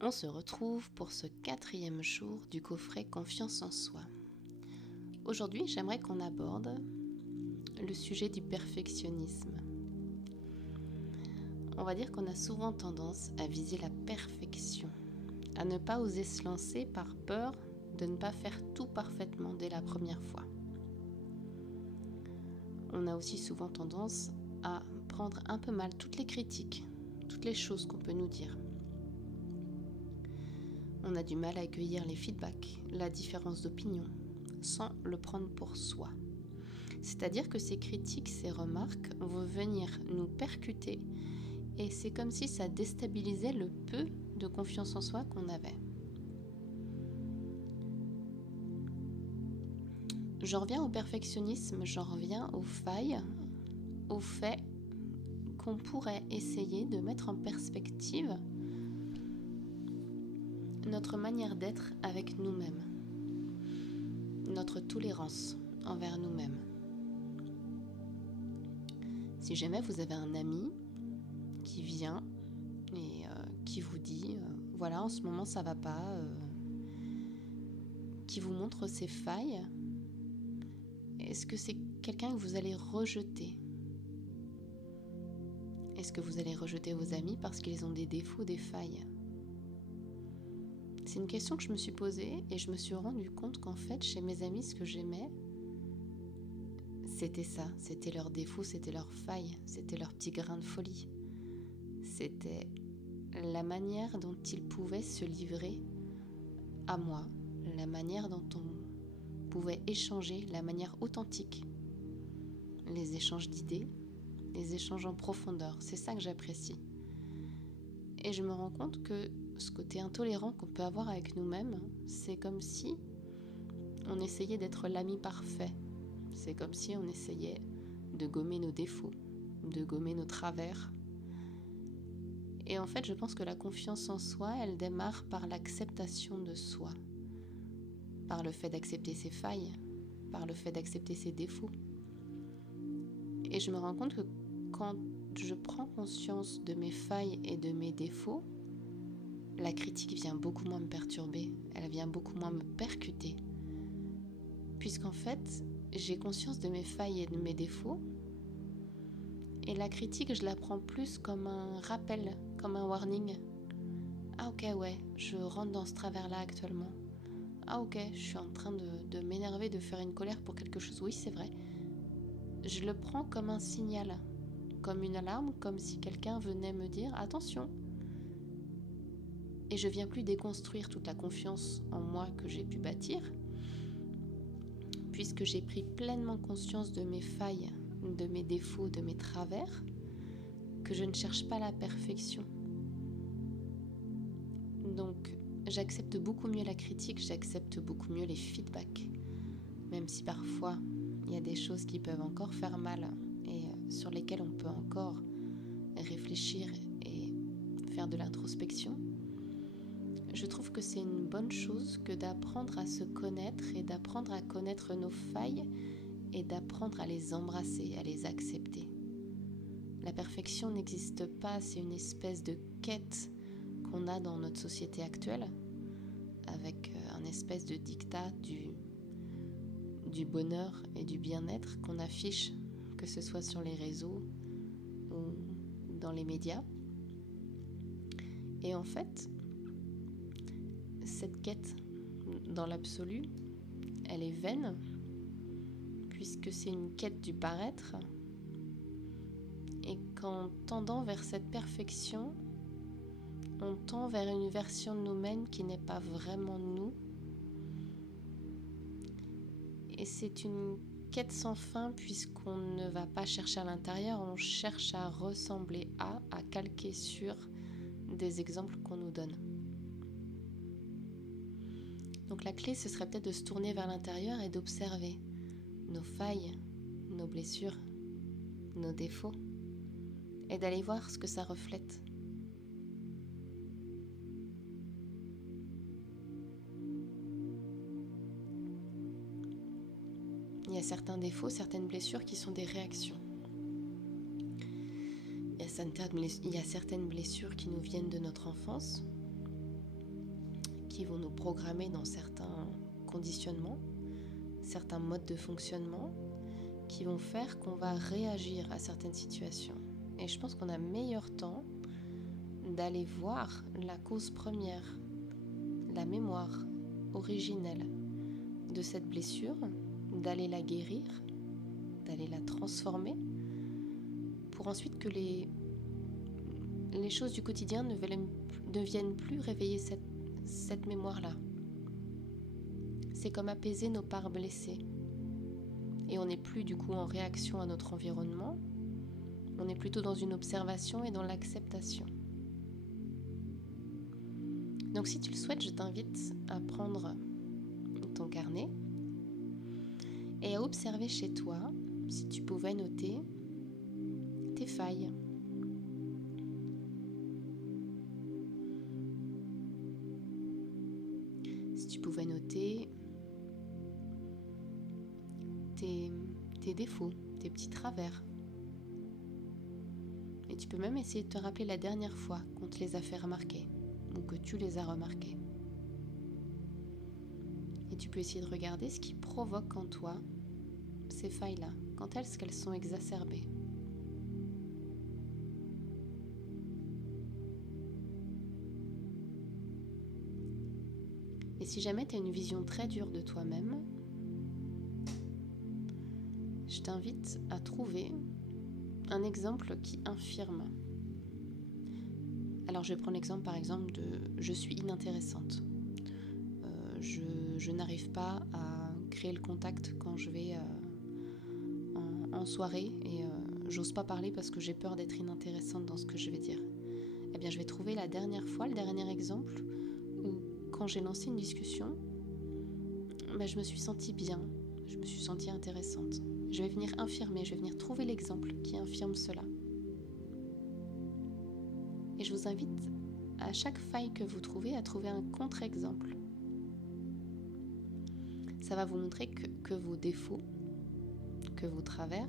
On se retrouve pour ce 4e jour du coffret Confiance en soi. Aujourd'hui, j'aimerais qu'on aborde le sujet du perfectionnisme. On va dire qu'on a souvent tendance à viser la perfection, à ne pas oser se lancer par peur de ne pas faire tout parfaitement dès la première fois. On a aussi souvent tendance à prendre un peu mal toutes les critiques, toutes les choses qu'on peut nous dire. On a du mal à accueillir les feedbacks, la différence d'opinion, sans le prendre pour soi. C'est-à-dire que ces critiques, ces remarques vont venir nous percuter et c'est comme si ça déstabilisait le peu de confiance en soi qu'on avait. J'en reviens au perfectionnisme, j'en reviens aux failles, au fait qu'on pourrait essayer de mettre en perspective notre manière d'être avec nous-mêmes, notre tolérance envers nous-mêmes. Si jamais vous avez un ami qui vient et qui vous dit voilà, en ce moment ça va pas, qui vous montre ses failles, est-ce que c'est quelqu'un que vous allez rejeter? Est-ce que vous allez rejeter vos amis parce qu'ils ont des défauts, des failles? C'est une question que je me suis posée et je me suis rendu compte qu'en fait, chez mes amis, ce que j'aimais, c'était ça. C'était leurs défauts, c'était leurs failles, c'était leurs petits grains de folie. C'était la manière dont ils pouvaient se livrer à moi, la manière dont on pouvait échanger, la manière authentique. Les échanges d'idées, les échanges en profondeur, c'est ça que j'apprécie. Et je me rends compte que ce côté intolérant qu'on peut avoir avec nous-mêmes, c'est comme si on essayait d'être l'ami parfait. C'est comme si on essayait de gommer nos défauts, de gommer nos travers. Et en fait, je pense que la confiance en soi, elle démarre par l'acceptation de soi, par le fait d'accepter ses failles, par le fait d'accepter ses défauts. Et je me rends compte que quand je prends conscience de mes failles et de mes défauts, la critique vient beaucoup moins me perturber, elle vient beaucoup moins me percuter. Puisqu'en fait, j'ai conscience de mes failles et de mes défauts, et la critique, je la prends plus comme un rappel, comme un warning. Ah ok, ouais, je rentre dans ce travers-là actuellement. Ah ok, je suis en train de m'énerver, de faire une colère pour quelque chose. Oui, c'est vrai. Je le prends comme un signal, comme une alarme, comme si quelqu'un venait me dire « Attention !» Et je viens plus déconstruire toute la confiance en moi que j'ai pu bâtir, puisque j'ai pris pleinement conscience de mes failles, de mes défauts, de mes travers, que je ne cherche pas la perfection. Donc, j'accepte beaucoup mieux la critique, j'accepte beaucoup mieux les feedbacks, même si parfois il y a des choses qui peuvent encore faire mal et sur lesquelles on peut encore réfléchir et faire de l'introspection. Je trouve que c'est une bonne chose que d'apprendre à se connaître et d'apprendre à connaître nos failles et d'apprendre à les embrasser, à les accepter. La perfection n'existe pas, c'est une espèce de quête qu'on a dans notre société actuelle, avec un espèce de diktat du bonheur et du bien-être qu'on affiche, que ce soit sur les réseaux ou dans les médias. Et en fait, cette quête, dans l'absolu, elle est vaine, puisque c'est une quête du paraître, et qu'en tendant vers cette perfection, on tend vers une version de nous-mêmes qui n'est pas vraiment nous. Et c'est une quête sans fin, puisqu'on ne va pas chercher à l'intérieur, on cherche à ressembler à calquer sur des exemples qu'on nous donne. Donc la clé, ce serait peut-être de se tourner vers l'intérieur et d'observer nos failles, nos blessures, nos défauts, et d'aller voir ce que ça reflète. Il y a certains défauts, certaines blessures qui sont des réactions. Il y a certaines blessures qui nous viennent de notre enfance, qui vont nous programmer dans certains conditionnements, certains modes de fonctionnement, qui vont faire qu'on va réagir à certaines situations. Et je pense qu'on a meilleur temps d'aller voir la cause première, la mémoire originelle de cette blessure, d'aller la guérir, d'aller la transformer, pour ensuite que les choses du quotidien ne viennent plus réveiller cette mémoire-là. C'est comme apaiser nos parts blessées. Et on n'est plus du coup en réaction à notre environnement, on est plutôt dans une observation et dans l'acceptation. Donc si tu le souhaites, je t'invite à prendre ton carnet et à observer chez toi, si tu pouvais noter tes failles. Si tu pouvais noter tes défauts, tes petits travers. Et tu peux même essayer de te rappeler la dernière fois qu'on te les a fait remarquer ou que tu les as remarqués. Et tu peux essayer de regarder ce qui provoque en toi ces failles-là, quand est-ce qu'elles sont exacerbées. Et si jamais tu as une vision très dure de toi-même, je t'invite à trouver un exemple qui infirme. Alors je vais prendre l'exemple par exemple de « je suis inintéressante ». Je n'arrive pas à créer le contact quand je vais en soirée et j'ose pas parler parce que j'ai peur d'être inintéressante dans ce que je vais dire. Eh bien je vais trouver la dernière fois, le dernier exemple où quand j'ai lancé une discussion, je me suis sentie bien, je me suis sentie intéressante. Je vais venir infirmer, je vais venir trouver l'exemple qui infirme cela. Et je vous invite à chaque faille que vous trouvez à trouver un contre-exemple. Ça va vous montrer que vos défauts, que vos travers,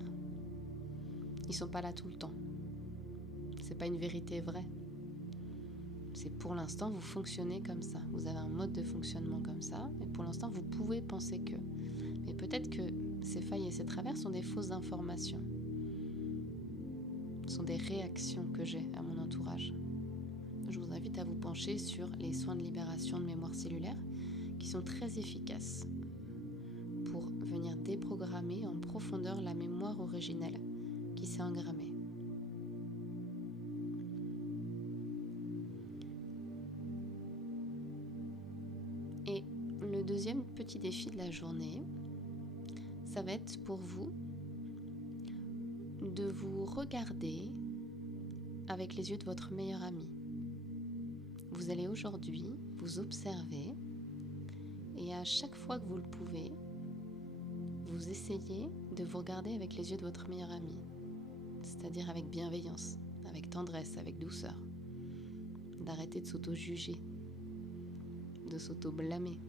ils sont pas là tout le temps. C'est pas une vérité vraie. C'est pour l'instant, vous fonctionnez comme ça. Vous avez un mode de fonctionnement comme ça. Et pour l'instant, vous pouvez penser que. Mais peut-être que ces failles et ces travers sont des fausses informations. Ce sont des réactions que j'ai à mon entourage. Je vous invite à vous pencher sur les soins de libération de mémoire cellulaire qui sont très efficaces pour venir déprogrammer en profondeur la mémoire originelle qui s'est engrammée. Et le deuxième petit défi de la journée, ça va être pour vous de vous regarder avec les yeux de votre meilleur ami. Vous allez aujourd'hui vous observer et à chaque fois que vous le pouvez, vous essayez de vous regarder avec les yeux de votre meilleur ami, c'est-à-dire avec bienveillance, avec tendresse, avec douceur, d'arrêter de s'auto-juger, de s'auto-blâmer.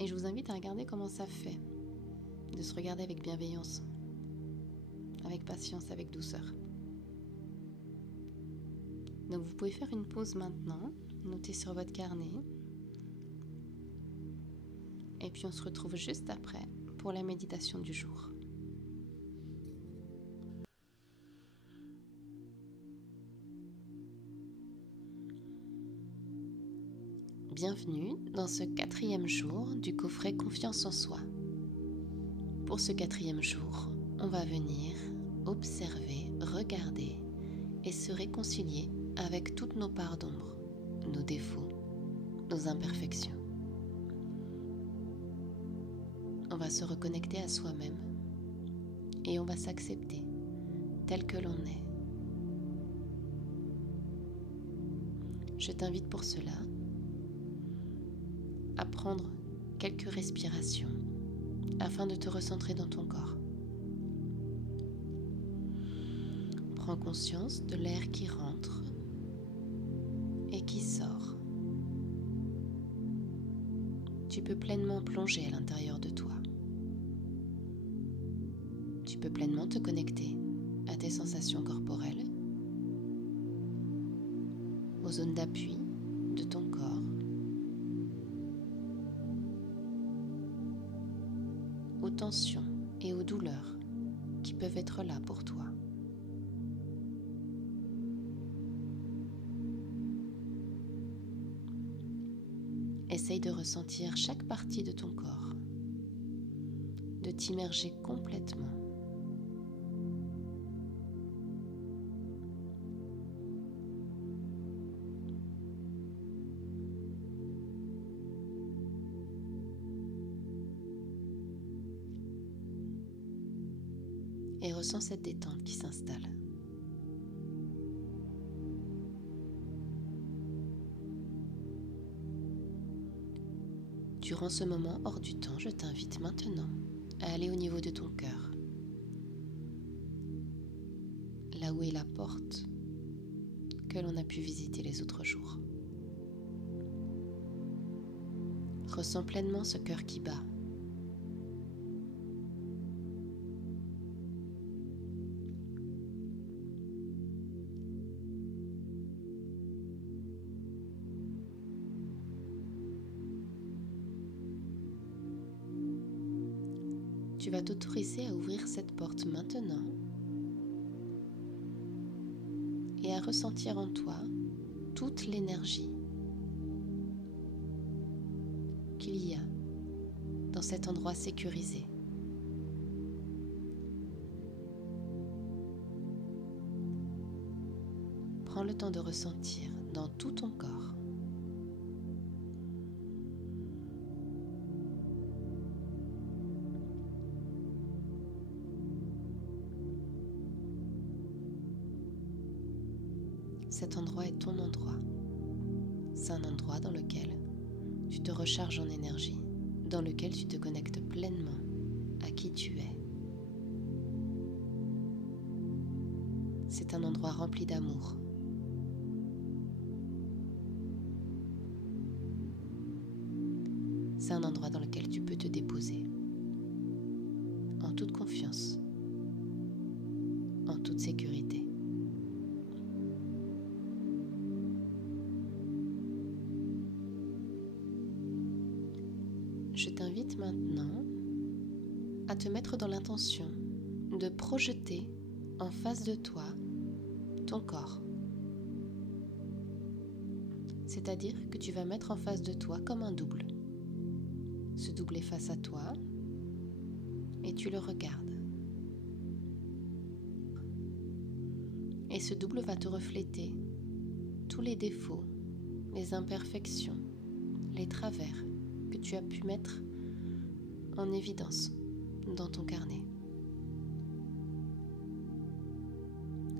Et je vous invite à regarder comment ça fait de se regarder avec bienveillance, avec patience, avec douceur. Donc vous pouvez faire une pause maintenant, noter sur votre carnet, et puis on se retrouve juste après pour la méditation du jour. Bienvenue dans ce 4e jour du coffret Confiance en soi. Pour ce 4e jour, on va venir observer, regarder et se réconcilier avec toutes nos parts d'ombre, nos défauts, nos imperfections. On va se reconnecter à soi-même et on va s'accepter tel que l'on est. Je t'invite pour cela à prendre quelques respirations afin de te recentrer dans ton corps. Prends conscience de l'air qui rentre et qui sort. Tu peux pleinement plonger à l'intérieur de toi. Tu peux pleinement te connecter à tes sensations corporelles. zones d'appui de ton corps, aux tensions et aux douleurs qui peuvent être là pour toi. Essaye de ressentir chaque partie de ton corps, de t'immerger complètement. Et ressens cette détente qui s'installe. Durant ce moment hors du temps, je t'invite maintenant à aller au niveau de ton cœur, là où est la porte que l'on a pu visiter les autres jours. Ressens pleinement ce cœur qui bat. Tu vas t'autoriser à ouvrir cette porte maintenant et à ressentir en toi toute l'énergie qu'il y a dans cet endroit sécurisé. Prends le temps de ressentir dans tout ton corps. Cet endroit est ton endroit. C'est un endroit dans lequel tu te recharges en énergie, dans lequel tu te connectes pleinement à qui tu es. C'est un endroit rempli d'amour. C'est un endroit dans lequel tu peux te déposer en toute confiance, en toute sécurité. Je t'invite maintenant à te mettre dans l'intention de projeter en face de toi ton corps. C'est-à-dire que tu vas mettre en face de toi comme un double. Ce double est face à toi et tu le regardes. Et ce double va te refléter tous les défauts, les imperfections, les travers que tu as pu mettre en évidence dans ton carnet.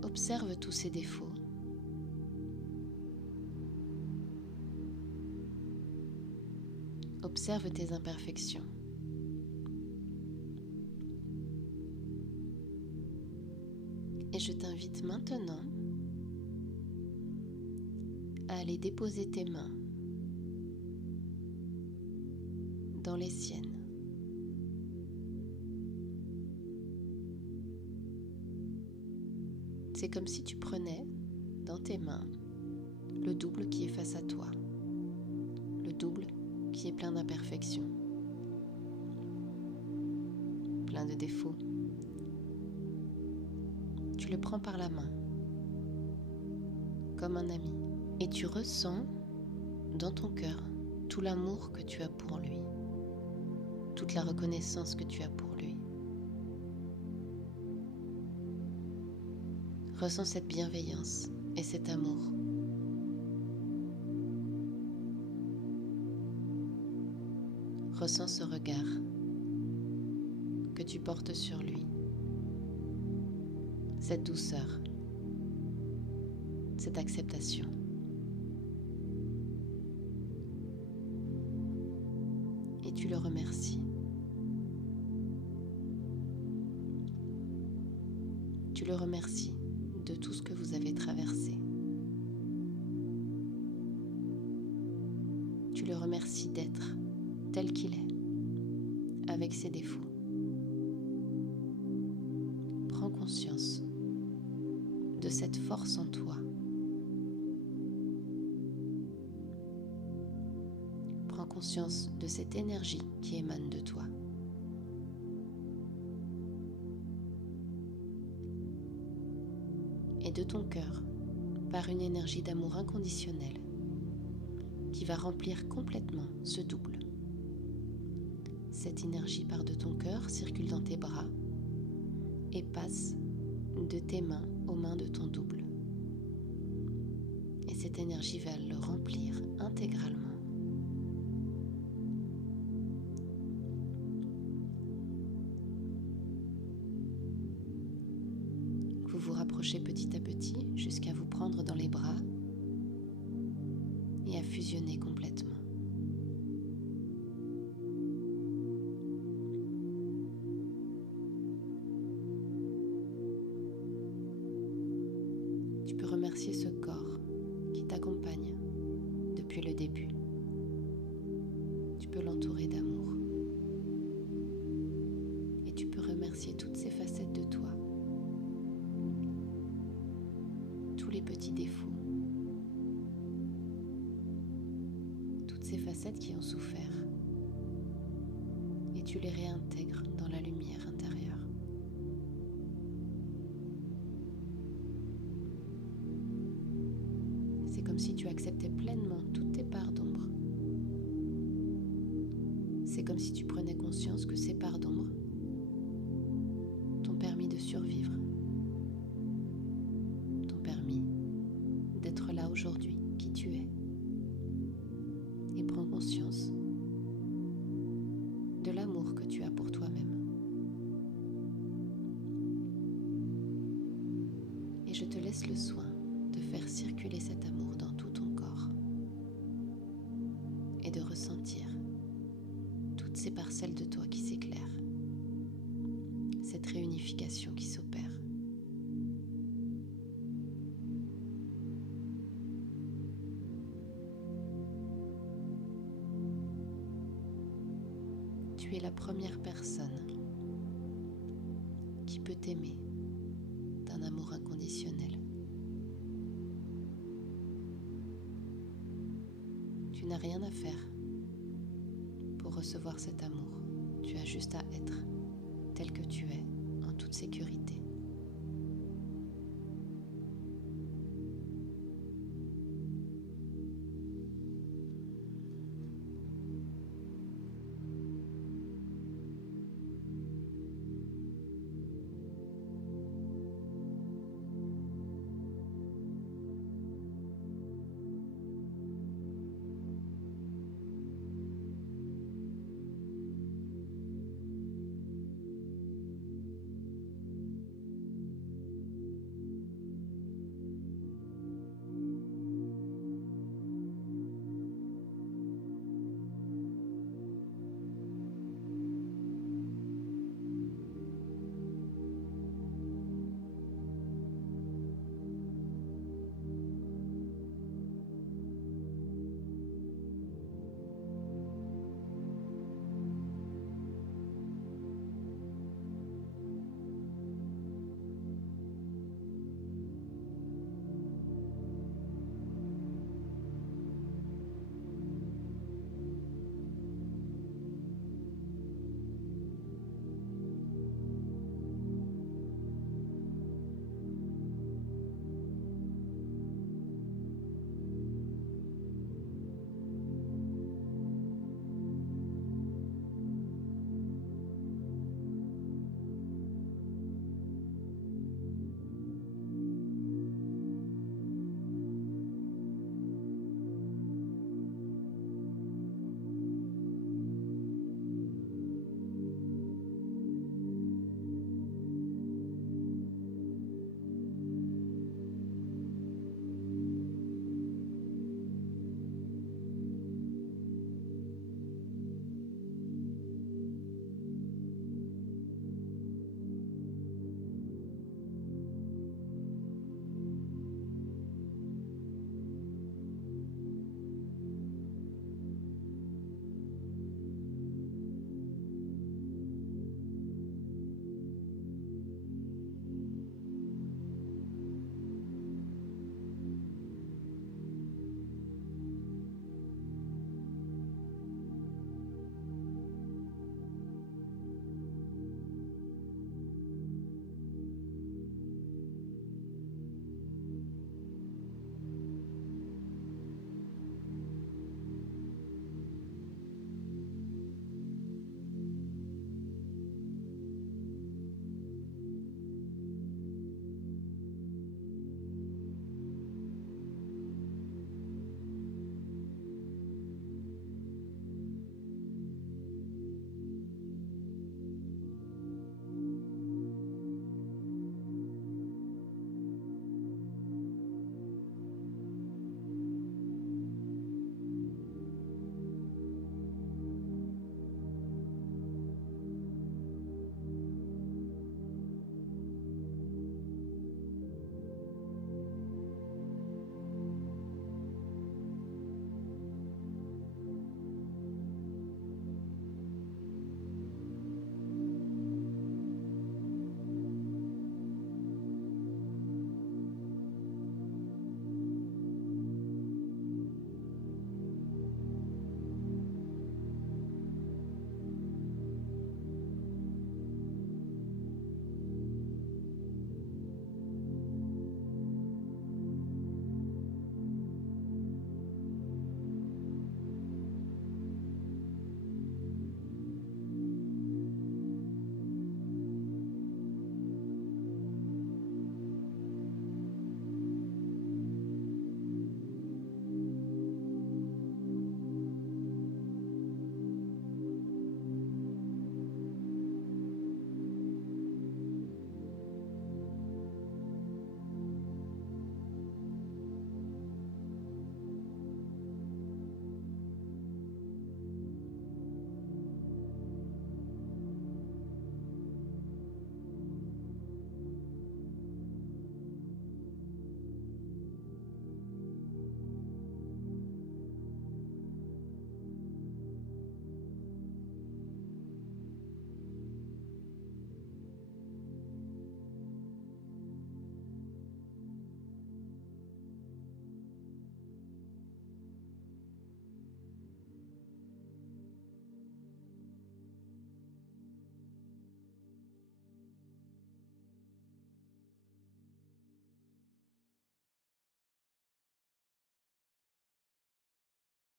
Observe tous ces défauts. Observe tes imperfections. Et je t'invite maintenant à aller déposer tes mains dans les siennes. C'est comme si tu prenais dans tes mains le double qui est face à toi, le double qui est plein d'imperfections, plein de défauts. Tu le prends par la main, comme un ami, et tu ressens dans ton cœur tout l'amour que tu as pour lui, toute la reconnaissance que tu as pour lui. Ressens cette bienveillance et cet amour. Ressens ce regard que tu portes sur lui, cette douceur, cette acceptation. Et tu le remercies. Tu le remercies de tout ce que vous avez traversé. Tu le remercies d'être tel qu'il est, avec ses défauts. Prends conscience de cette force en toi conscience de cette énergie qui émane de toi. Et de ton cœur, par une énergie d'amour inconditionnel qui va remplir complètement ce double. Cette énergie part de ton cœur, circule dans tes bras et passe de tes mains aux mains de ton double. Et cette énergie va le remplir intégralement. Vous vous rapprochez petit à petit jusqu'à vous prendre dans les bras et à fusionner complètement. Tu peux remercier ce corps qui t'accompagne depuis le début. Tu peux l'entourer d'amour. Et tu peux remercier toutes ces facettes de toi. Tous les petits défauts. Toutes ces facettes qui ont souffert. Et tu les réintègres dans la lumière intérieure. C'est comme si tu acceptais pleinement toutes tes parts d'ombre. C'est comme si tu prenais conscience que ces parts d'ombre t'ont permis de survivre, t'ont permis d'être là aujourd'hui, qui tu es. Et prends conscience de l'amour que tu as pour toi-même. Et je te laisse le soin de faire circuler cet amour dans tout ton corps et de ressentir toutes ces parcelles de toi qui s'éclairent, cette réunification qui s'opère. Tu es la première personne qui peut t'aimer d'un amour inconditionnel. Tu n'as rien à faire pour recevoir cet amour. Tu as juste à être tel que tu es, en toute sécurité.